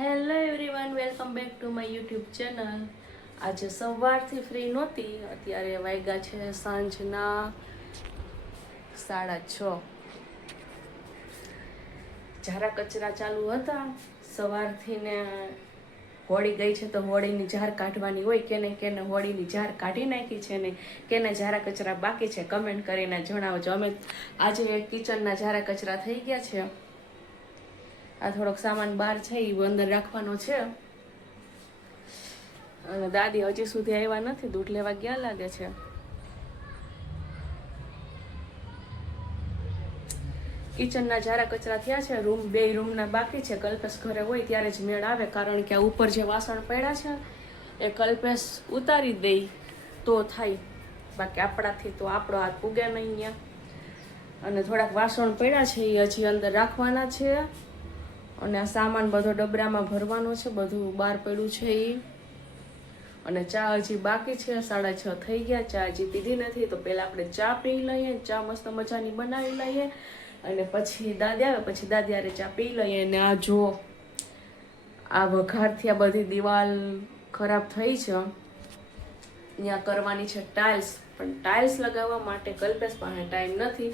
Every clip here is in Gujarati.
Hello everyone, welcome back to my YouTube channel. આજે સવારથી ફ્રી નહોતી, અત્યારે વાગ્યા છે સાંજના 6:30. ઝારા કચરા ચાલુ હતા સવારથી ને હોળી ગઈ છે તો હોળીની ઝાર કાઢવાની હોય કેને હોળીની ઝાર કાઢી નાખી છે ને કેને ઝારા કચરા બાકી છે કમેન્ટ કરીને જણાવજો. અમે આજે કિચનના ઝારા કચરા થઈ ગયા છે. આ થોડોક સામાન બહાર છે એ અંદર રાખવાનો છે અને દાદી હજી સુધી આવ્યા નથી, દૂધ લેવા ગયા લાગે છે. કિચનના ઝારા કચરા થયા છે, બે રૂમના બાકી છે. કલ્પેશ ઘરે હોય ત્યારે જ મેળ આવે, કારણ કે આ ઉપર જે વાસણ પડ્યા છે એ કલ્પેશ ઉતારી દે તો થાય, બાકી આપણાથી તો આપણો હાથ પૂગે નહીં અહીંયા. અને થોડાક વાસણ પડ્યા છે એ હજી અંદર રાખવાના છે અને આ સામાન બધો ડબરામાં ભરવાનો છે, બધું બહાર પડ્યું છે એ. અને ચા હજી બાકી છે, 6:30 થઈ ગયા, ચા હજી પીધી નથી. તો પહેલાં આપણે ચા પી લઈએ, ચા મસ્ત મજાની બનાવી લઈએ અને પછી દાદી આવે પછી દાદી હારે ચા પી લઈએ. અને આ જો આ વઘારથી આ બધી દિવાલ ખરાબ થઈ છે, અહીંયા કરવાની છે ટાઇલ્સ, પણ ટાઇલ્સ લગાવવા માટે કલ્પેશ પાસે ટાઈમ નથી,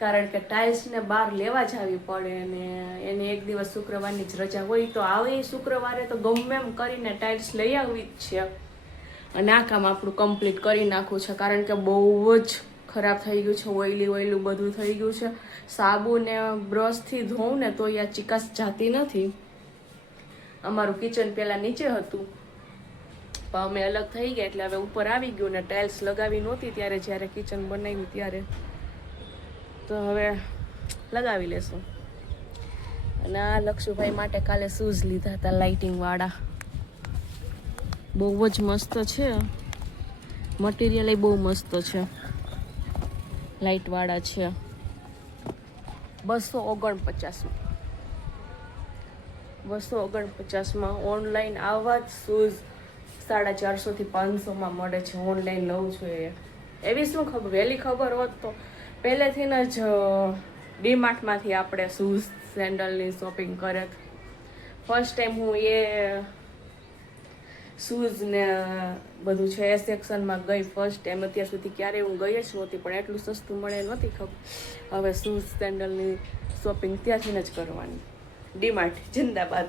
કારણ કે ટાઇલ્સને બહાર લેવા જ આવી પડે અને એને એક દિવસ શુક્રવારની જ રજા હોય. તો આવે શુક્રવારે તો ગમે એમ કરીને ટાઇલ્સ લઈ આવવી જ છે અને આ કામ આપણું કમ્પ્લીટ કરી નાખવું છે, કારણ કે બહુ જ ખરાબ થઈ ગયું છે, ઓઇલું બધું થઈ ગયું છે. સાબુ ને બ્રશથી ધોવું ને તો આ ચિકાસ જાતી નથી. અમારું કિચન પહેલાં નીચે હતું પણ અમે અલગ થઈ ગયા એટલે હવે ઉપર આવી ગયું ને ટાઇલ્સ લગાવી નહોતી ત્યારે, જ્યારે કિચન બનાવ્યું ત્યારે. તો હવે લગાવી લેશું. અને આ લક્ષુભાઈ માટે કાલે શૂઝ લીધા હતા લાઇટિંગવાળા, બહુ જ મસ્ત છે, મટીરિયલ બહુ મસ્ત છે, લાઇટવાળા છે. 249માં ઓનલાઈન આવા જ શૂઝ 450 થી 500 મળે છે. ઓનલાઈન લઉં છું એવી શું ખબર, વહેલી ખબર હોત તો પહેલેથી જ ડીમાર્ટમાંથી આપણે શૂઝ સેન્ડલની શોપિંગ કરે. ફર્સ્ટ ટાઈમ હું એ શૂઝ ને બધું છે એ સેક્શનમાં ગઈ, ફર્સ્ટ ટાઈમ. અત્યાર સુધી ક્યારેય હું ગઈ જ નહોતી, પણ એટલું સસ્તું મળે નહોતી ખબર. હવે શૂઝ સેન્ડલની શોપિંગ ત્યાંથી જ કરવાની. ડીમાર્ટ જિંદાબાદ.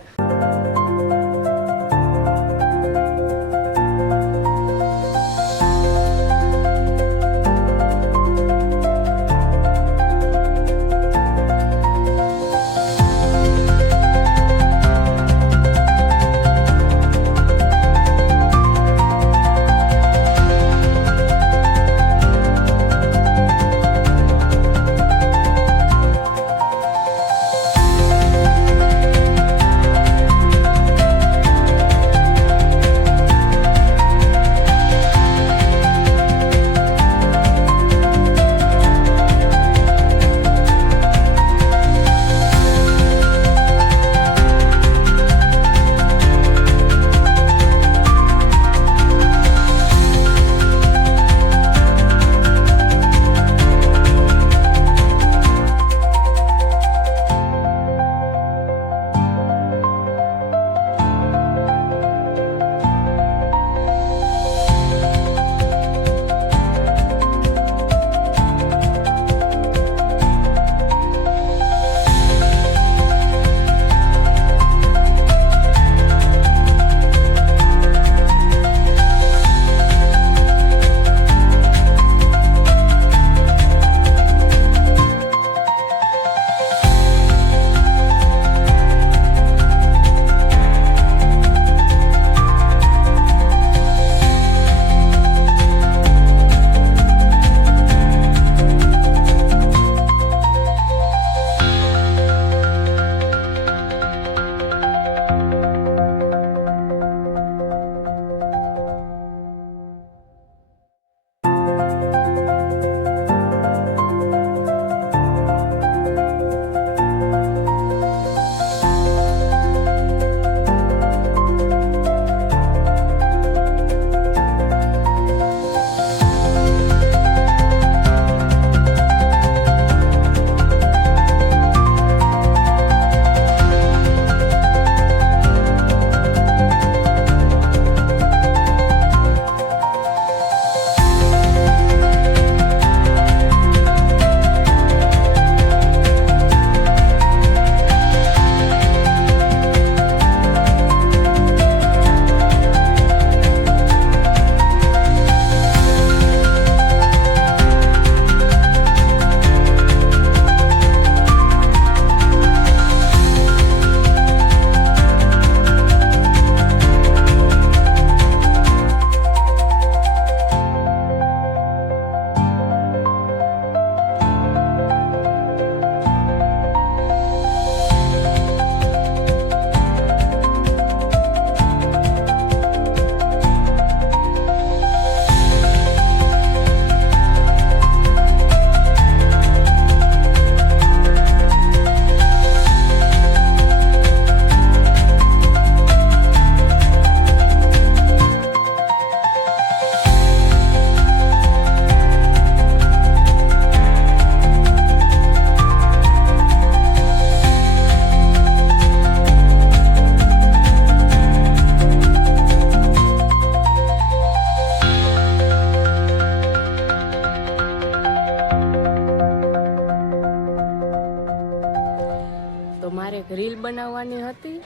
બનાવવાની હતી,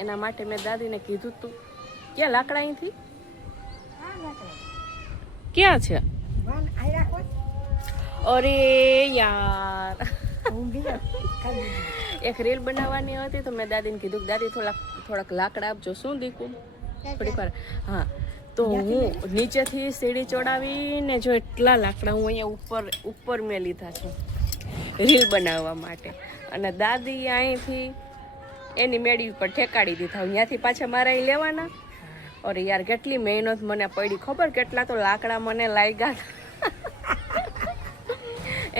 એના માટે મેં દાદીને કીધું તું. ક્યાં લાકડા અહીંથી ક્યાં છે? અરે યાર, એક રીલ બનાવવાની હતી તો મેં દાદીને કીધું કે દાદી થોડાક લાકડા આપજો. શું દીકું થોડીક વાર? હા, તો હું નીચેથી સીડી ચડાવીને જો એટલા લાકડા હું અહીંયા ઉપર મેં લીધા છે રીલ બનાવવા માટે. અને દાદી અહીંથી એની મેળી ઉપર ઠેકાડી દીધા. ત્યાંથી પાછા મારા અહીં લેવાના. અરે યાર, કેટલી મહેનત મને પડી ખબર, કેટલા તો લાકડા મને લાગ્યા.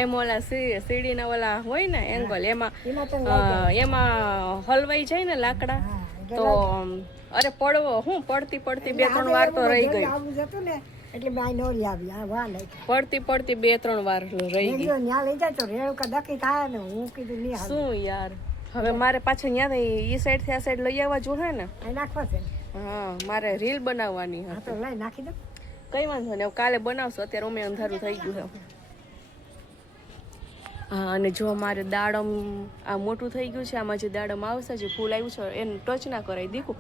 એમ ઓલા સીડીના ઓલા હોય ને એંગલ, એમાં હલવાઈ જાય ને લાકડા, તો અરે પડતી 2-3 વાર તો રહી ગઈ. પડતી 2-3 વાર રહી ગઈ. શું યાર, હવે મારે પાછળ ત્યાં ઈ સાઈડ થી આ સાઈડ લઈ આવવા જોઈએ ને. હા, મારે રીલ બનાવવાની હતી. કઈ વાંધો નહીં, કાલે બનાવશો. અત્યારે અમે અંધારું થઈ ગયું છે. હા, અને જો અમારે દાડમ આ મોટું થઈ ગયું છે. આમાં જે દાડમ આવશે, જે ફૂલ આવ્યું છે એને ટચ ના કરાવી દીકું.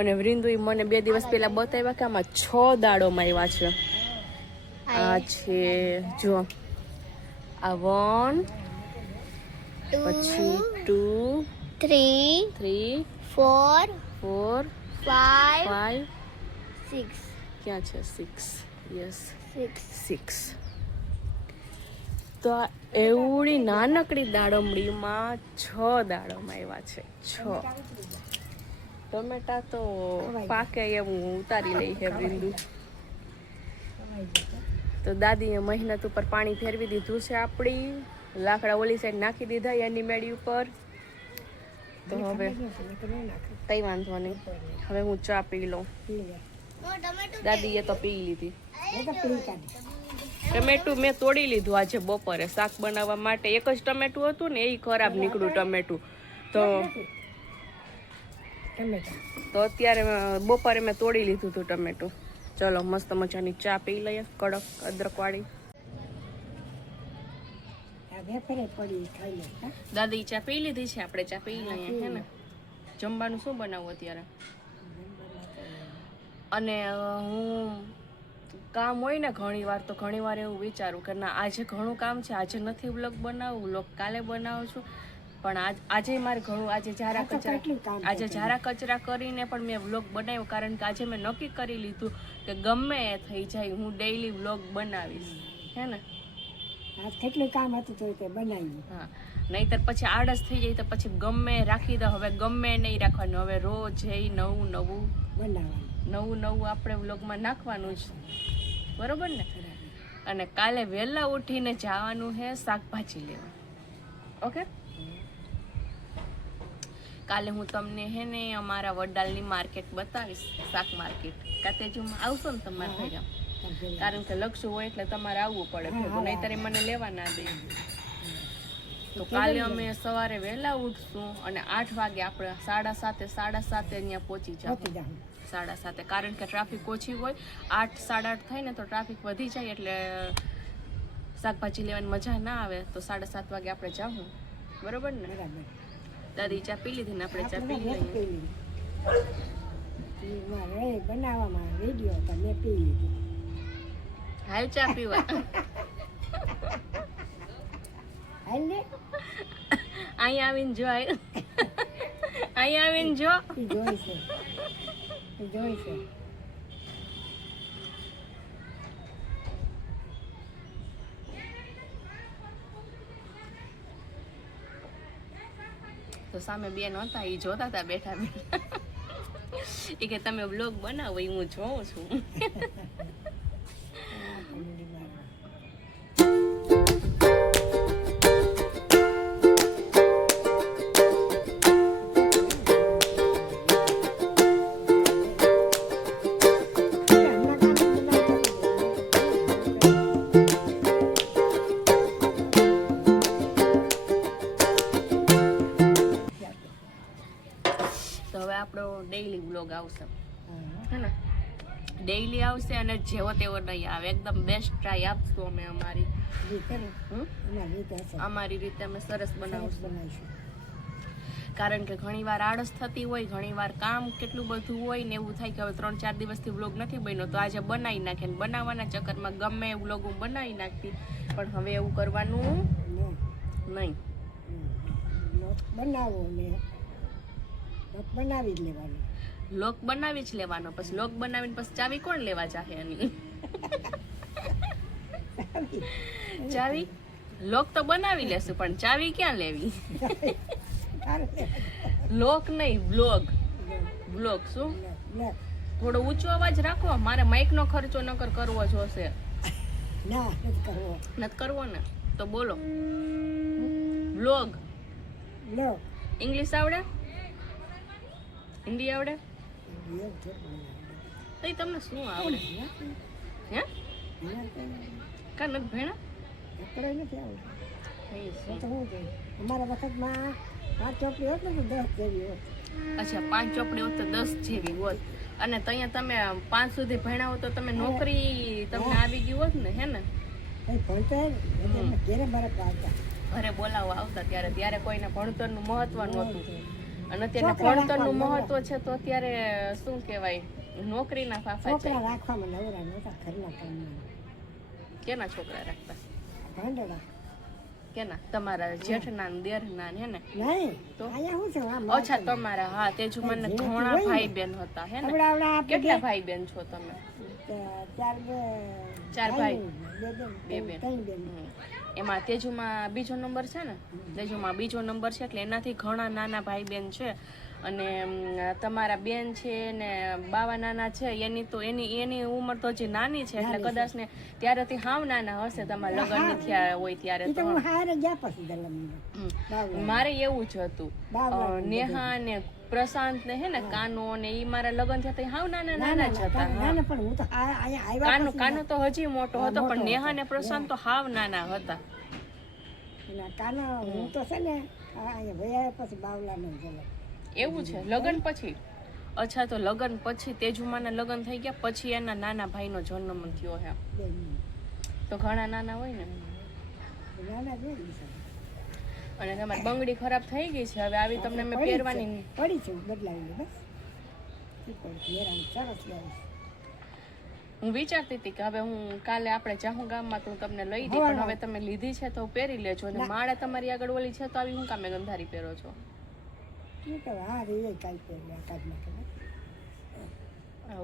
અને વૃંદુએ મને 2 દિવસ પહેલા બતાવ્યા કે આમાં 6 દાડમ આવ્યા છે. આ છે જો, આ 1, પછી 2, 3, 4, 5, 6. ક્યાં છે 6? યસ, 6. તો એવડી નાનકડી દાડમડીમાં 6 દાડમ આવ્યા છે. 6 ટમેટા તો પાકે એવું ઉતારી લઈ છે બિંદુ. તો દાદીએ મહેનત ઉપર પાણી ફેરવી દીધું છે. આપણી લાકડા ઓલી સાઈડ નાખી દીધા એની મેળી ઉપર. તો હવે કઈ વાંધો નહીં, હવે હું ચા પી લઉં. દાદીએ તો પી લીધી. ટમેટું મેં તોડી લીધું આજે બપોરે શાક બનાવવા માટે. એક જ ટમેટું હતું ને, એ ખરાબ નીકળ્યું ટમેટું. તો અત્યારે બપોરે મેં તોડી લીધું હતું ટમેટું. ચલો મસ્ત મજાની ચા પી લઈએ, કડક અદરક વાળી. દાદી ચા પી લીધી છે, આપણે ચા પી લઈએ. હે ને, જમવાનું શું બનાવવું અત્યારે? અને હું કામ હોય ને ઘણી વાર એવું વિચારું કે ના, આજે ઘણું કામ છે, આજે નથી વ્લોગ બનાવું, વ્લોગ કાલે બનાવું છું. પણ આજે મારે ઘણું, આજે ઝારા કચરા કરીને પણ મેં વ્લોગ બનાવ્યો. કારણ કે આજે મેં નક્કી કરી લીધું કે ગમે એ થઈ જાય હું ડેઈલી વ્લોગ બનાવીશ. હે ને, કેટલું કામ હતું તો તે બનાવ્યું. હા, નહીતર પછી આળસ થઈ જાય તો પછી ગમે રાખી દો. હવે ગમે નહીં રાખવાનું, હવે રોજ નવું બનાવવાનું, નવું આપણે વ્લોગમાં નાખવાનું જ. બરોબર ને? અને કાલે વહેલા ઉઠીને જવાનું છે શાકભાજી લેવા. ઓકે, કાલે હું તમને હે ને અમારા વડાલની માર્કેટ બતાવીશ, શાક માર્કેટ. કાતેજુમાં આવશો ને તમારે ભેગા, કારણ કે લક્ષું હોય એટલે તમારે આવવું પડે ભેગું, નહીતર મને લેવા ના દે. તો કાલે અમે સવારે વહેલા ઉઠશું અને 8 વાગે આપણે 7:30 અહીંયા પહોંચી જાવ. 7:30, કારણ કે ટ્રાફિક ઓછી હોય. 8, 8:30 થાય ને તો ટ્રાફિક વધી જાય, એટલે શાકભાજી લેવાની મજા ના આવે. તો 7:30 વાગે આપણે જાઉં. બરોબર ને? દાદી ચા પી લીધી ને આપણે ચા પી લઈએ. બનાવવામાં વિડીયો તો મેં પી લીધી. હાલ ચા પીવા. અહીંયા આવીને જો, અહીંયા આવીને જો. જોઈશે. તો સામે બેન હતા, એ જોતા હતા બેઠા બેઠા. એ કે તમે વ્લોગ બનાવો, એ હું જોઉં છું. ડેઈલી વ્લોગ આવશે, હે ને? ડેઈલી આવશે અને જેવો તેવો નહીં આવે. એકદમ બેસ્ટ ટ્રાય આપશું અમે અમારી રીતે અમે સરસ બનાવીશું. કારણ કે ઘણીવાર આળસ થતી હોય, ઘણીવાર કામ કેટલું બધું હોય ને એવું થાય કે હવે 3-4 દિવસથી વ્લોગ નથી બન્યો તો આજે બનાવી નાખે ને બનાવવાના ચક્કરમાં ગમે એ વ્લોગ હું બનાવી નાખતી, પણ હવે એવું કરવાનું નહીં. બનાવો ને બનાવી જ લેવાનું. લોક બનાવી જ લેવાનો, પછી લોક બનાવીને પછી ચાવી કોણ લેવા જાહે એની? ચાવી લોક તો બનાવી લેશું પણ ચાવી ક્યાં લેવી? લોક નહીં, વ્લોગ. શું થોડો ઊંચો અવાજ રાખો, મારે માઇક નો ખર્ચો નકર કરવો જોશે. નથી કરવો ને તો બોલો. વ્લોગ ઇંગ્લિશ આવડે? હિન્દી આવડે? તો તમને શું આવડે? હે કા નથી ભેણા? અમારા વખતમાં 5 ચોપડી હોત ને તો 10 જેવી હોત. અચ્છા, 5 ચોપડી હોત તો 10 જેવી હોત. અને ત્યાં તમે 5 સુધી ભણ્યા હો તો તમે નોકરી તમને આવી ગઈ હોત ને, હે ને? ઘરે બોલાવવા આવતા ત્યારે કોઈને ભણતરનું મહત્વ નહોતું, અને અત્યારે ભણતરનું મહત્વ છે તો અત્યારે શું કહેવાય, નોકરીના ફાફા છે. રાખવામાં નવરા નહોતા ઘરના કામમાં. કેના છોકરા રાખતા? ભાંડડા. કેના? તમારા જેઠના ને દેરના હે ને? નહીં તો અહીંયા શું છે? અચ્છા, તમારા. હા, તેજુ મને ઘણા ભાઈ બેન હતા, હે ને? કેટલા ભાઈ બેન છો તમે? 4 ભાઈ, 2 બેન. એમાં તેજુમાં બીજો નંબર છે ને? તેજુમાં બીજો નંબર છે એટલે એનાથી ઘણા નાના ભાઈ બેન છે. અને તમારા બેન છે ને બાવા નાના છે, એની ઉંમર તો હજી નાની છે એટલે કદાચ ને ત્યારેથી હાવ નાના હશે તમારા લગ્ન થયા હોય ત્યારે તો. મારે એવું જ હતું. નેહા ને પ્રશાંત ને હે ને કાનો ને ઈ મારા લગ્ન થયા તો હાવ નાના જ હતા. કાનો તો હજી મોટો હતો પણ નેહા ને પ્રશાંત તો હાવ નાના હતા. એવું છે? લગ્ન પછી? અચ્છા, તો લગ્ન પછી તેજુમાના લગ્ન થઈ ગયા પછી એના નાના ભાઈનો જન્મ થયો હે. તો ઘણા નાના હોય ને. અને તમારી બંગડી ખરાબ થઈ ગઈ છે, હવે આવી તમને મેં પહેરવાની પડી છે, બદલાવી બસ. હું વિચારતી હતી કે હવે હું કાલે આપણે જાહું ગામમાં તો હું તમને લઈ દઈ, પણ હવે તમે લીધી છે તો પહેરી લેજો. અને માળે તમારી આગળ ઓલી છે તો આવી હું કામે ગંધારી પહેરો છો?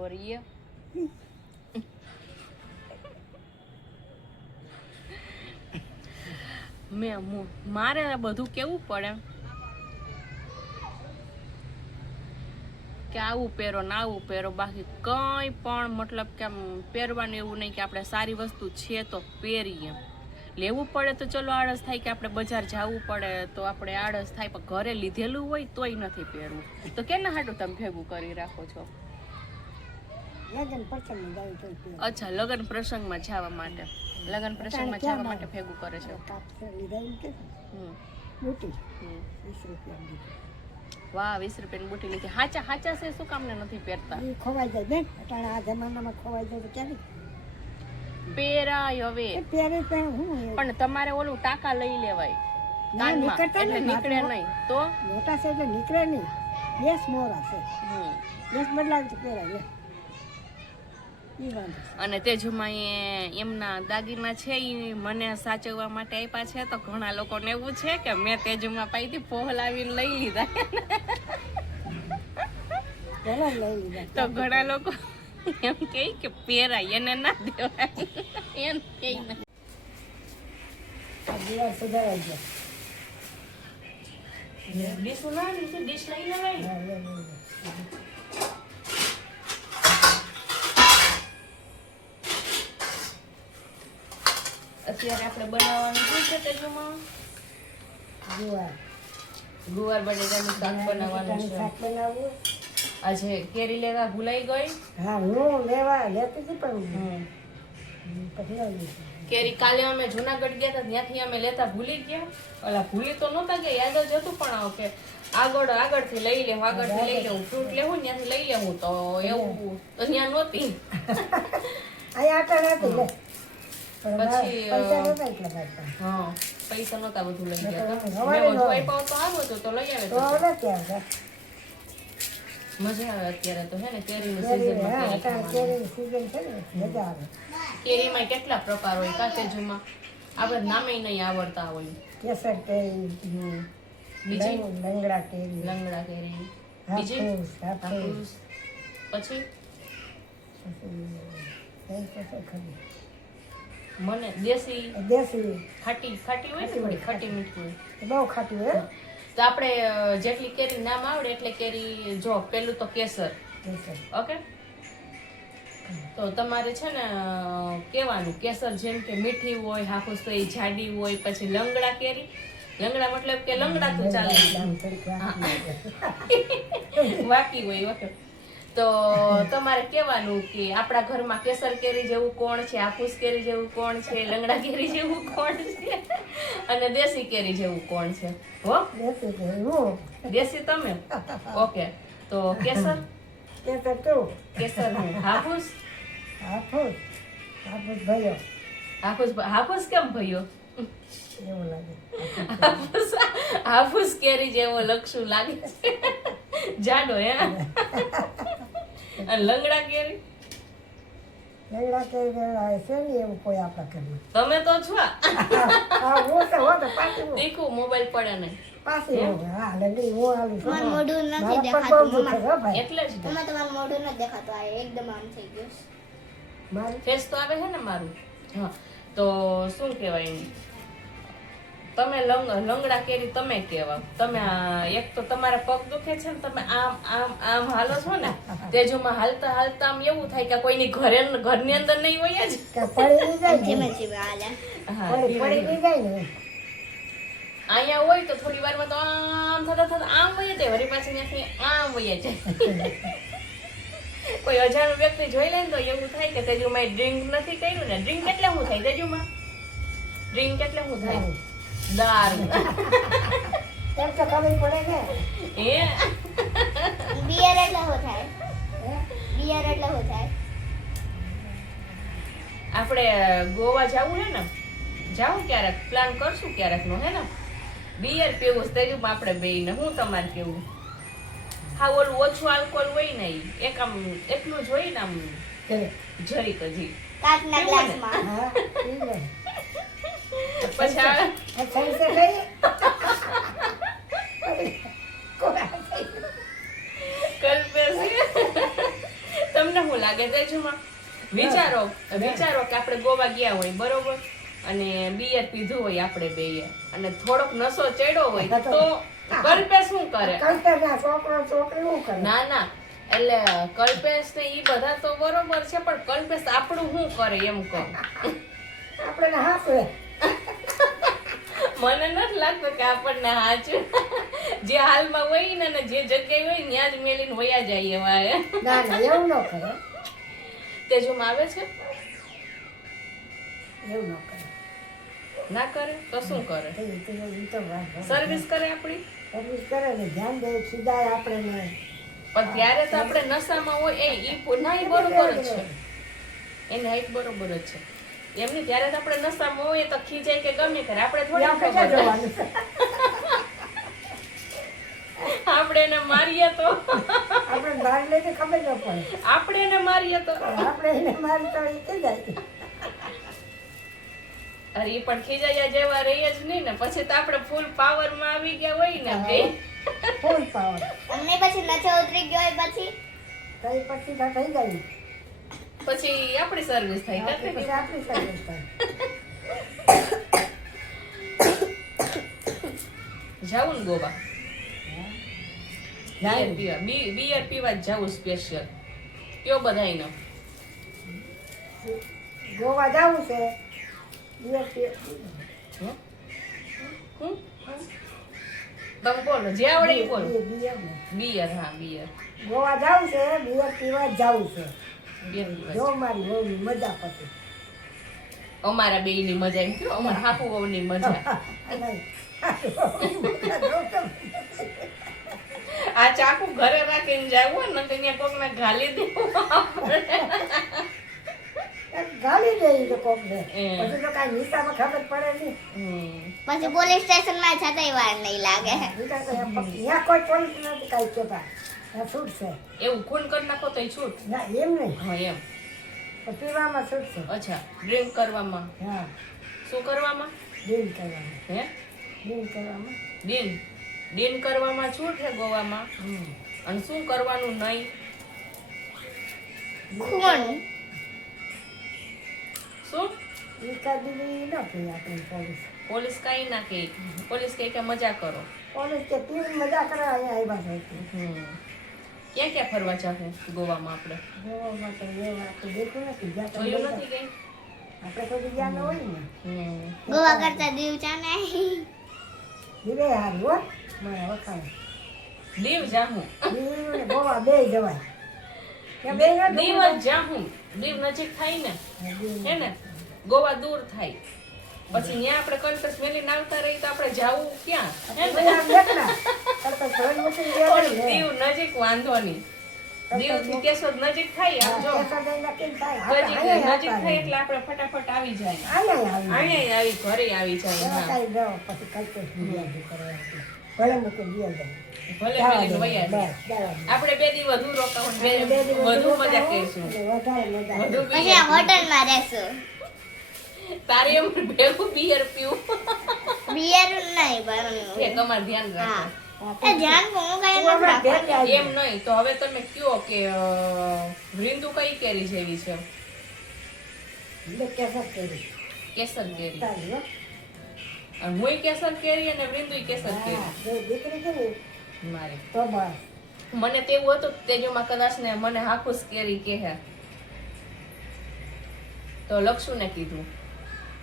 और ये મારે બધું કેવું પડે કે આવું પહેરો ને આવું પહેરો, બાકી કંઈ પણ મતલબ કે આમ પહેરવાનું એવું નહીં કે આપણે સારી વસ્તુ છે તો પહેરીએ. લેવું પડે તો ચલો આળસ થાય કે આપણે બજાર જવું પડે તો આપણે આળસ થાય, પણ ઘરે લીધેલું હોય તોય નથી પહેરવું. તો કેના હાટું તમે ભેગું કરી રાખો છો? અચ્છા, લગ્ન પ્રસંગમાં જવા માટે. લગ્ન પ્રસંગમાં જવા માટે ભેગું કરે છે. વાહ, 20 રૂપિયાની બુટી લીધી. હાચા છે, શું કામને નથી પહેરતા? ખોવાઈ જાય બેન, અટાણે આ જમાનામાં ખોવાઈ જાય તો ક્યારે પહેરાય હવે? પણ તમારે ઓલું ટાકા લઈ લેવાય કાનમાં એટલે નીકળે નહીં. તો મોટા છે એટલે નીકળે નહીં. બેસ મોરા છે, બેસ બદલાવી તો પહેરાય. અને તેજુમાં એમના દાગીના છે એ મને સાચવવા માટે આપ્યા છે, તો ઘણા લોકોને એવું છે કે મેં તેજુમાં પાઈથી ફોહલાવીને લઈ લીધા. તો ઘણા લોકો એમ કે પહેરાય એને ના દેવાય એમ કે ડીશ લઈ લેવાય. અત્યારે આપણે બનાવવાનું શું છે તેજુમાં? ગુવાર બટેટાનું શાક બનાવવાનું છે. આજે કેરી લેવા ભૂલાઈ ગઈ. હા, હું લેવા લેતી હતી પણ કેરી કાલે અમે જુનાગઢ ગયા હતા ત્યાંથી અમે લેતા ભૂલી ગયા. ઓલા ભૂલી તો નહોતા ગયા, યાદ જ હતું, પણ કે આગળથી લઈ લેવું ફ્રૂટ લેવું ત્યાંથી લઈ લેવું, તો એવું ત્યાં નહોતી. અહીંયા આટા નથી લે. પછી પૈસા નહોતા બધું લઈ ગયા નકર તો. હવારે મેં ન જોઈ પાઉં તો આવ્યો હતો તો લઈ આવે તો તો. હવે ત્યાં જા. મજા આવે અત્યારે તો હે ને કેરીની કેરી, season માં હા, કેરી અત્યારે ખાવાની. કેરીની season છે ને, મજા આવે. કેરીમાં કેટલા પ્રકાર હોય કાતેજુમાં આપણે નામે નહીં આવડતા હોય. કેસર કેરી, બીજી લંગડા કેરી, લંગડા કેરી, બીજી હાફૂસ, હાફૂસ. હાફૂસ, પછી પછી કઈ તો છે ખરી. મને દેશી દેશી ખાટી ખાટી હોય ને થોડી ખાટી મીઠી હોય. બહુ ખાટી હોય. તો આપણે જેટલી કેરી નામ આવડે એટલે કેરી જો પેલું તો કેસર. કેસર. ઓકે, તો તમારે છે ને કહેવાનું કેસર જેમ કે મીઠી હોય, હાફૂસ તો એ જાડી હોય. પછી લંગડા કેરી, લંગડા મતલબ કે લંગડા તો ચાલે, આમ થોડીક વાકી વાકી હોય. ઓકે, તો તમારે કહેવાનું કે આપણા ઘરમાં કેસર કેરી જેવું કોણ છે, હાફૂસ કેરી જેવું કોણ છે, લંગડા કેરી જેવું કોણ છે અને દેશી કેરી જેવું કોણ છે. હો, દેશી કેરી હું. દેશી તમે. ઓકે, તો કેસર કેસર તું. કેસર હું, હાફૂસ હાફૂસ. હાફૂસ ભયો હાફૂસ હાફૂસ કેમ ભયો? એવું લાગે. હાફૂસ કેરી જેવો લક્ષું લાગે છે, જાડો હે. અને લંગડા કેરી લંગડા કેરી છે ને એવું કોઈ આપણા ઘરમાં. તમે તો છો હા, હું તો હોત પાછી હું. દીકુ મોબાઈલ પડે નહીં પાછી હું. હા, લંગડી હું આલું છું. તમારું મોઢું નથી મારા પર દેખાતું, બહુ મમ્મા. દુખે છે, હો ભાઈ. એટલે જ ને. મમ્મા, તમારું મોઢું નથી દેખાતું, આ એકદમ આમ થઈ ગયું. મારી ફેસ તો આવે છે ને મારું. હા, તો શું કહેવાય એમ? તમે લંગડા કેરી તમે કહેવા. તમે એક તો તમારા પગ દુખે છે ને, તમે આમ આમ આમ હાલો છો ને, તેજુમાં હાલતા હાલતા આમ એવું થાય કે કોઈની ઘરની અંદર નહીં હોય જ. કે પડી નહીં જાય ધીમે ને. ધીમે હાલે. હા, પડી ધીમે નહીં ધીમે. જાય ને. અહીંયા હોય તો થોડી વારમાં તો આમ થતા થતા આમ વયા જાય, વળી પાછી ત્યાંથી આમ વયા જાય. કોઈ અજાણ્યો વ્યક્તિ જોઈ લે ને તો એવું થાય કે તેજુમાં ડ્રિંક નથી કર્યું ને. ડ્રિંક એટલે શું થાય તેજુમાં? ડ્રિંક એટલે શું થાય? દારૂ. એમ તો ખબર પડે ને. એ બિયર એટલે શું થાય? બિયર એટલે શું થાય? આપણે ગોવા જવું હે ને, જાવું ક્યારેક, પ્લાન કરશું ક્યારેક નો હે ને. બિયર પીવું તેજુમાં આપણે બેયને. હું તમારે કેવું? હા, ઓલું ઓછું આલ્કોહોલ હોય ને ઈ. એક આમ એટલું જ હોય ને આમ કે, જરીક હજી. કાચના કેવું ને? ગ્લાસમાં. હા, ઈ ને. પછી આવે આ સંસે ગઈ. કોરા થઈ. કલ્પેશ, તમને શું લાગે તેજુમાં? વિચારો કે આપણે ગોવા ગયા હોય બરોબર, અને બિયર પીધું હોય આપણે બેયે, અને થોડોક નશો ચડ્યો હોય તો કલ્પેશ શું કરે? કલ્પના છોકરો છોકરી શું કરે? ના ના, એટલે કલ્પેશ ને ઈ બધા તો બરોબર છે, પણ કલ્પેશ આપણું શું કરે એમ કહો. આપણે હાથે મને નથી લાગતું કે આપણને હાચું જે હાલમાં હોય ને જે જગ્યાએ હોય ત્યાં જ મેલીને વયા જાય એવા હે. ના ના એવું ન કરે. તેજુમાં આવે છે? એવું ન કરે. ના કરે તો શું કરે? ઈ તો વાત બરાબર. સર્વિસ કરે આપણી. સર્વિસ કરે ને ધ્યાન દે સીધા આપણે ને. પણ ત્યારે તો આપણે નશામાં હોય એ ના ઈ બરોબર જ છે, એની હાઈટ બરોબર જ છે. એમની ત્યારે તો આપણે નશામાં હોય તો ખીજાય કે ગમે કરે, આપણે થોડી આપણે ખબર ક્યાં હોય. જવાનું? આપણે એને મારીએ તો આપણે બહાર લઈને ખબર ન પડે. આપણે એને મારીએ તો આપણે એને મારી તો એ થઈ જાય. અરે ઈ પણ ખીજાયા જેવા રહીએ જ નહીં ને. પછી તો આપણે ફૂલ પાવર માં આવી ગયા હોય ને બે. ફૂલ પાવર. અમને પછી નચે ઉતરી ગયો હોય પછી કઈ પછી તો થઈ જાય. પછી આપણી સર્વિસ થાય. પછી નથી? આપણી સર્વિસ થાય. જાવું ને ગોવા જાય. બિયર પીવા જ જાવું સ્પેશિયલ. કયો બધાયનો? ગોવા જવું છે. હું તમે બોલો, જે આવડે એ બોલો. બિયર ને. બિયર, હા બિયર. ગોવા જવું છે, બિયર પીવા જવું છે. બિયર પીવા જો મારી વહુની મજા પછી. અમારા બેયની મજા એમ કયો, અમારા હાપુ વહુની મજા. નહીં. આ ચાકુ ઘરે રાખીને જાવું ને તો ત્યાં કોકને ઘાલી દેવું આપણે. ગાળી દે ઈ તો કોક દે એ. પછી તો કાંઈ નિશામાં ખબર પડે નહીં પછી પોલીસ સ્ટેશનમાં જતાય વાર નહીં લાગે નિશા તો એમ ત્યાં કોઈ પોલીસ નથી કાંઈ કહેતા ત્યાં છૂટ છે એવું ખૂન કરી નાખો તો છૂટ ના એમ નહીં હા એમ પણ પીવામાં છૂટ છે અચ્છા ડ્રિંક કરવામાં હા શું કરવામાં ડીલ કરવામાં હે ડીલ કરવામાં ડીન કરવામાં છૂટ છે ગોવામાં અને શું કરવાનું નહીં ખૂન શું ઈ કાઢી ન કહે આપણે પોલીસ પોલીસ કાંઈ ના કહે પોલીસ કહે કે મજા કરો પોલીસ કે પીને મજા કરવા અહીંયા આવ્યા છે ક્યાં ક્યાં ફરવા જાવું ગોવામાં આપણે જોવામાં તો એવું આપણે દેખ્યું નથી જ્યાં તમે જોયું ગયા. નથી કઈ આપણે કોઈ જ્યાં ન હોય ને ગોવા કરતા દીવ ચાને દીવે હારું હો મારા વખાણ દીવ જાહું દીવ ને ગોવા બે જવાય ત્યાં બે ના દીવ જ જાહું દીવ નજીક થાય ને હે ને ગોવા દૂર થાય પછી ત્યાં આપણે કલ્પસ મેલીને આવતા રહી તો આપણે જાવું ક્યાં હે ને પણ દીવ નજીક વાંધો નહીં દીવ થી કેશોદ નજીક થાય આમ જો નજીક થાય એટલે આપણે ફટાફટ આવી જાય અહીંયા આવી ઘરે આવી જાય હા ભલે મેલીને વયા જાય આપણે 2 દી વધુ રોકાવું વધુ મજા કરીશું વધુ પછી આ હોટલમાં રહેશું તારે એમ ભેગું બિયર પીવું બિયર નહીં પણ કે તમારે ધ્યાન હા રાખો એ ધ્યાન હું કઈ નથી રાખવાનું. એમ નહીં તો હવે તમે કયો કે વૃંદુ કઈ કેરી જેવી છે કેસર કેરી અને હુંય કેસર કેરી અને વૃંદુય કેસર કેરી મારી મને તેવું હતું કે તેજોમાં કદાચ ને મને હાફૂસ કેરી કહે તો લક્ષુને કીધું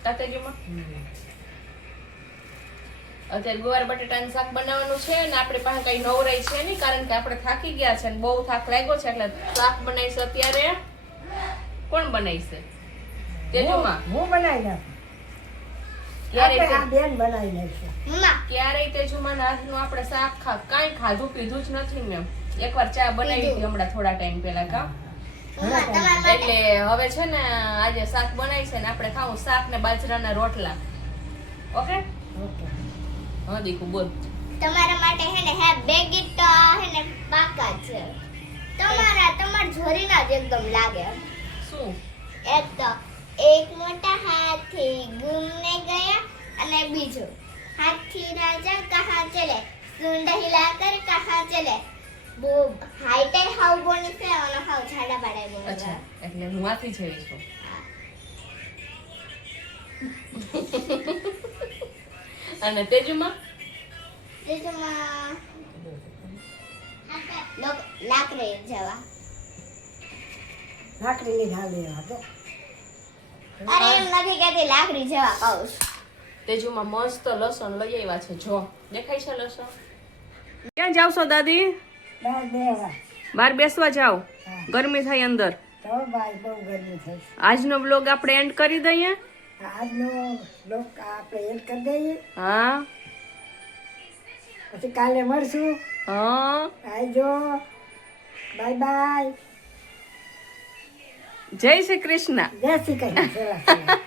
તાતેજોમાં અત્યારે ગુવાર બટેટાનું શાક બનાવવાનું છે ને આપણે પાસે કઈ નવરાઈ છે નહીં કારણ કે આપણે થાકી ગયા છે ને બહુ થાક લાગ્યો છે એટલે શાક બનાવીશ અત્યારે કોણ બનાવીશે તેજોમાં હું બનાવી નાખું ક્યારેય આ બેન બનાવી નાખશે મમ્મા ક્યારેય તેજુમાં હાથનું આપણે શાક કાંઈ ખાધું પીધું જ નથી ને એકવાર ચા બનાવી હતી હમણાં થોડા ટાઈમ પહેલા કા મમ્મા તમારા માટે એટલે હવે છે ને આજે શાક બનાવી છે ને આપણે ખાવું શાક ને બાજરાના રોટલા ઓકે ઓકે હા દીકુ બોલ તમારા માટે હે ને હે બેગીટ તો હે ને પાકા છે તમાર જોરીના જ એકદમ લાગે શું એક તો એક મોટા હાથી ગુમને ગયા અને બીજો હાથી રાજા કહા ચલે સુંડ હિલાકર કહા ચલે બહુ હાઈટ હાવ બોની છે અને હાવ છાડા પાડે બોલ અચ્છા એટલે હું આથી જેવી છું અને તેજુમાં તેજમાં લાકડે જવા લાકડીની ઢાલ દેવા તો અરે એમ નથી કહેતી લાકડી જવા કહું છું. તેજુમાં મસ્ત લસણ લઈ આવ્યા છે જો દેખાય છે લસણ ક્યાં જાવ છો દાદી બહાર દેવા બહાર બેસવા જાવ હા. ગરમી થાય અંદર તો ભાઈ બહુ ગરમી થઈ આજનો બ્લોગ આપણે એન્ડ કરી દઈએ આજનો લોક આપણે એડ કરી દઈએ હા પછી કાલે મળશું હા આવજો બાય બાય જય શ્રી કૃષ્ણ જય શ્રી કૃષ્ણ